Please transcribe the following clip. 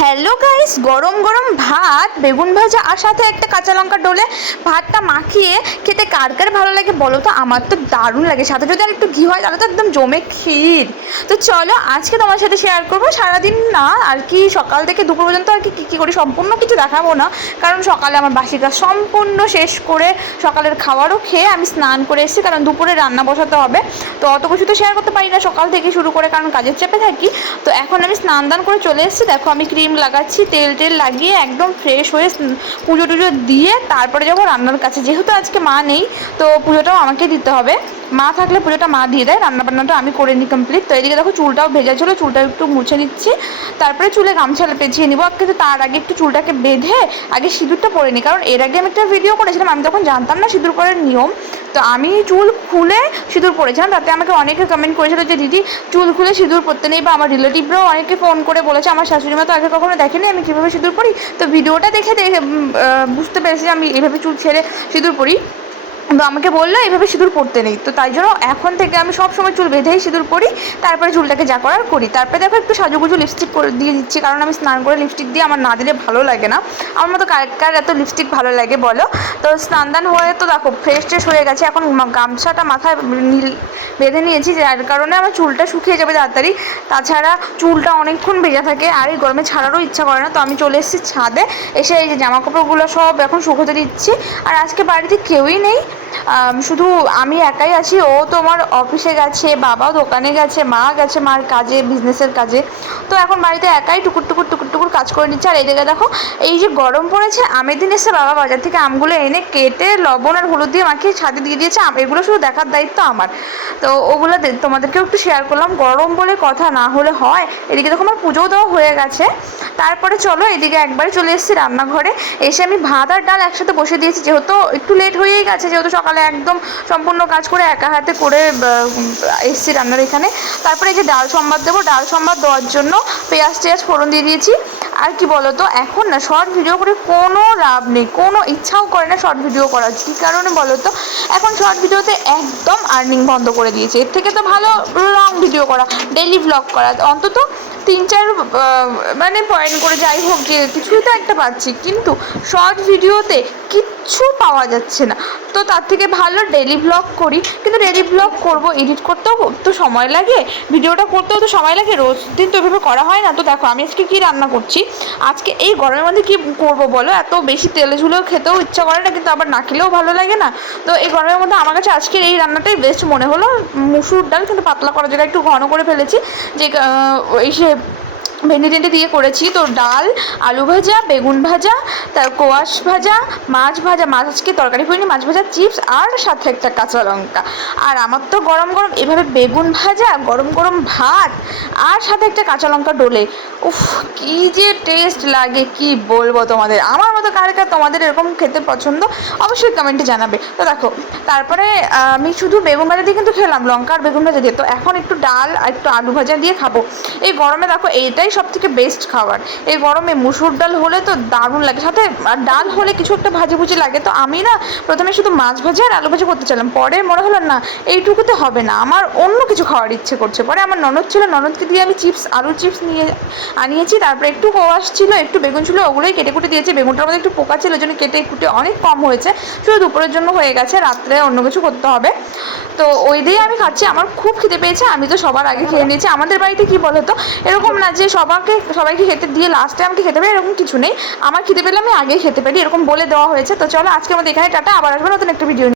Hello guys, গরম গরম ভাত, বেগুন ভাজা আর সাথে একটা কাঁচা লঙ্কা ডলে ভাতটা মাখিয়ে খেতে কার কার ভালো লাগে বলো তো? আমার তো দারুণ লাগে, সাথে যদি আর একটু ঘি হয় তাহলে তো একদম জমে ক্ষীর। তো চলো আজকে তোমার সাথে শেয়ার করবো সারাদিন না আর কি, সকাল থেকে দুপুর পর্যন্ত আর কি কী করি সম্পূর্ণ কিছু দেখাবো না, কারণ সকালে আমার বাসি কাজ সম্পূর্ণ শেষ করে সকালের খাবারও খেয়ে আমি স্নান করে এসেছি, কারণ দুপুরে রান্না বসাতে হবে। তো অত কিছু তো শেয়ার করতে পারি না সকাল থেকে শুরু করে, কারণ কাজের চাপে থাকি। তো এখন আমি স্নান দান করে চলে এসেছি, দেখো আমি ক্রিম লাগাচ্ছি, তেল লাগিয়ে একদম ফ্রেশ হয়ে পুজো টুজো দিয়ে তারপরে যাবো রান্নার কাছে। যেহেতু আজকে মা নেই তো পুজোটাও আমাকে দিতে হবে, মা থাকলে পুজোটা মা দিয়ে দেয়, রান্নাবান্নাটা আমি করে নিই কমপ্লিট। তো এদিকে দেখো চুলটাও ভেজা ছিল, চুলটা একটু মুছে নিচ্ছি, তারপরে চুলে গামছা পেঁচিয়ে নিবো। কিন্তু তার আগে একটু চুলটাকে বেঁধে আগে সিঁদুরটা পরে নিই, কারণ এর আগে আমি একটা ভিডিও করেছিলাম, আমি তখন জানতাম না সিঁদুর পরার নিয়ম। তো আমি চুল খুলে সিঁদুর পরেছিলাম, তাতে আমাকে অনেকে কমেন্ট করেছিল যে দিদি চুল খুলে সিঁদুর পরতে নেই, বা আমার রিলেটিভরাও অনেকে ফোন করে বলেছে আমার শাশুড়ি মা তো আগে কখনো দেখেনি আমি কীভাবে সিঁদুর পরি। তো ভিডিওটা দেখে বুঝতে পেরেছি আমি এইভাবে চুল ছেড়ে সিঁদুর পরি। তো আমাকে বললো এইভাবে সিঁদুর পরতে নেই, তো তাই জন্য এখন থেকে আমি সব সময় চুল বেঁধেই সিঁদুর পরি, তারপরে চুলটাকে যা করার করি। তারপরে দেখো একটু সাজুগুজু লিপস্টিক করে দিয়ে দিচ্ছি, কারণ আমি স্নান করে লিপস্টিক দিয়ে আমার না দিলে ভালো লাগে না। আমার মতো কার এত লিপস্টিক ভালো লাগে বলো? তো স্নান দান হয়ে তো দেখো ফ্রেশ ট্রেশ হয়ে গেছে, এখন গামছাটা মাথায় বেঁধে নিয়েছি, যার কারণে আমার চুলটা শুকিয়ে যাবে তাড়াতাড়ি। তাছাড়া চুলটা অনেকক্ষণ ভেজা থাকে আর এই গরমে ছাড়ারও ইচ্ছা করে না। তো আমি চলে এসেছি ছাদে, এসে এই যে জামাকাপড়গুলো সব এখন শুকোতে দিচ্ছি। আর আজকে বাড়িতে কেউই নেই, শুধু আমি একাই আছি। ও তো আমার অফিসে গেছে, বাবাও দোকানে গেছে, মা গেছে মার কাজে, বিজনেসের কাজে। তো এখন বাড়িতে একাই টুকুর টুকুর কাজ করে নিচ্ছে। আর এই জায়গায় দেখো এই যে গরম পড়েছে, আমের দিন এসে বাবা বাজার থেকে আমগুলো এনে কেটে লবণ আর হলুদ দিয়ে মাখিয়ে ছাদে দিয়ে দিয়েছে। এগুলো শুধু দেখার দায়িত্ব আমার, তো ওগুলো তোমাদেরকেও একটু শেয়ার করলাম। গরম বলে কথা, না হলে হয়। এদিকে দেখো আমার পুজোও দেওয়া হয়ে গেছে। তারপরে চলো এদিকে একবারে চলে এসেছি রান্নাঘরে, এসে আমি ভাত আর ডাল একসাথে বসে দিয়েছি, যেহেতু একটু লেট হয়েই গেছে, যেহেতু সকালে একদম সম্পূর্ণ কাজ করে একা হাতে করে এসেছি রান্নার এখানে। তারপরে এই যে ডাল সম্বাদ দেবো, ডাল সম্বাদ দেওয়ার জন্য পেঁয়াজ টেয়াজ ফোড়ন দিয়ে দিয়েছি। আর কি বলো তো, এখন না শর্ট ভিডিও করে কোনো লাভ নেই, কোনো ইচ্ছাও করে না শর্ট ভিডিও করার। কী কারণে বলো তো? এখন শর্ট ভিডিওতে একদম আর্নিং বন্ধ করে দিয়েছে, এর থেকে তো ভালো লং ভিডিও করা, ডেইলি ব্লগ করা, অন্তত 3-4 মানে পয়েন্ট করে যাই হোক যে কিছুই তো একটা পাচ্ছি, কিন্তু শর্ট ভিডিওতে কিচ্ছু পাওয়া যাচ্ছে না। তো তার থেকে ভালো ডেইলি ব্লগ করি। কিন্তু ডেইলি ব্লগ করবো, এডিট করতেও তো সময় লাগে, ভিডিওটা করতেও তো সময় লাগে, রোজ দিন তো এভাবে করা হয় না। তো দেখো আমি আজকে কী রান্না করছি, আজকে এই গরমের মধ্যে কী করবো বলো? এত বেশি তেলে ঝুলেও খেতেও ইচ্ছা করে না, কিন্তু আবার না খেলেও ভালো লাগে না। তো এই গরমের মধ্যে আমার কাছে আজকের এই রান্নাটাই বেস্ট মনে হলো। মুসুর ডাল কিন্তু পাতলা করার জায়গায় একটু ঘন করে ফেলেছি, যে এই সে ভেন্ডি টেন্ডি দিয়ে করেছি। তো ডাল, আলু ভাজা, বেগুন ভাজা, তার কোয়াশ ভাজা, মাছ ভাজা, মাছ আজকে তরকারি করিনি, মাছ ভাজা, চিপস আর সাথে একটা কাঁচা লঙ্কা। আর আমার তো গরম গরম এভাবে বেগুন ভাজা, গরম গরম ভাত আর সাথে একটা কাঁচা লঙ্কা ডলে, উফ কী যে টেস্ট লাগে কি বলবো তোমাদের। আমার মতো কার তোমাদের এরকম খেতে পছন্দ অবশ্যই কমেন্টে জানাবে। তো দেখো তারপরে আমি শুধু বেগুন ভাজা দিয়ে কিন্তু খেলাম, লঙ্কা আর বেগুন ভাজা দিয়ে। তো এখন একটু ডাল আর একটু আলু ভাজা দিয়ে খাবো এই গরমে। দেখো এইটাই সব থেকে বেস্ট খাবার এই গরমে। মুসুর ডাল হলে তো দারুণ লাগে, সাথে ডাল হলে কিছু একটা ভাজি লাগে। তো আমি না প্রথমে শুধু মাছ ভাজা আর আলু ভাজা করতে চাইলাম, পরে মনে হলো না এইটুকুতে হবে না, আমার অন্য কিছু খাওয়ার ইচ্ছে করছে। পরে আমার ননদ ছিল, ননদকে দিয়ে আমি আলুর চিপস নিয়ে আনিয়েছি। তারপরে একটু কোয়াশ ছিল, একটু বেগুন ছিল, ওগুলোই কেটে কুটে দিয়েছি। বেগুনটার মধ্যে একটু পোকা ছিল, ওই জন্য কেটে কুটে অনেক কম হয়েছে, শুধু দুপুরের জন্য হয়ে গেছে, রাত্রে অন্য কিছু করতে হবে। তো ওই দিয়ে আমি খাচ্ছি, আমার খুব খিদে পেয়েছে, আমি তো সবার আগে খেয়ে নিয়েছি। আমাদের বাড়িতে কি বলো তো, এরকম না যে সবাইকে খেতে দিয়ে লাস্টে আমাকে খেতে পারি, এরকম কিছু নেই। আমার খিদে পেলে আমি আগেই খেতে পারি, এরকম বলে দেওয়া হয়েছে। তো চলো আজকের মধ্যে এখানে টাটা, আবার আসবো নতুন একটা ভিডিও।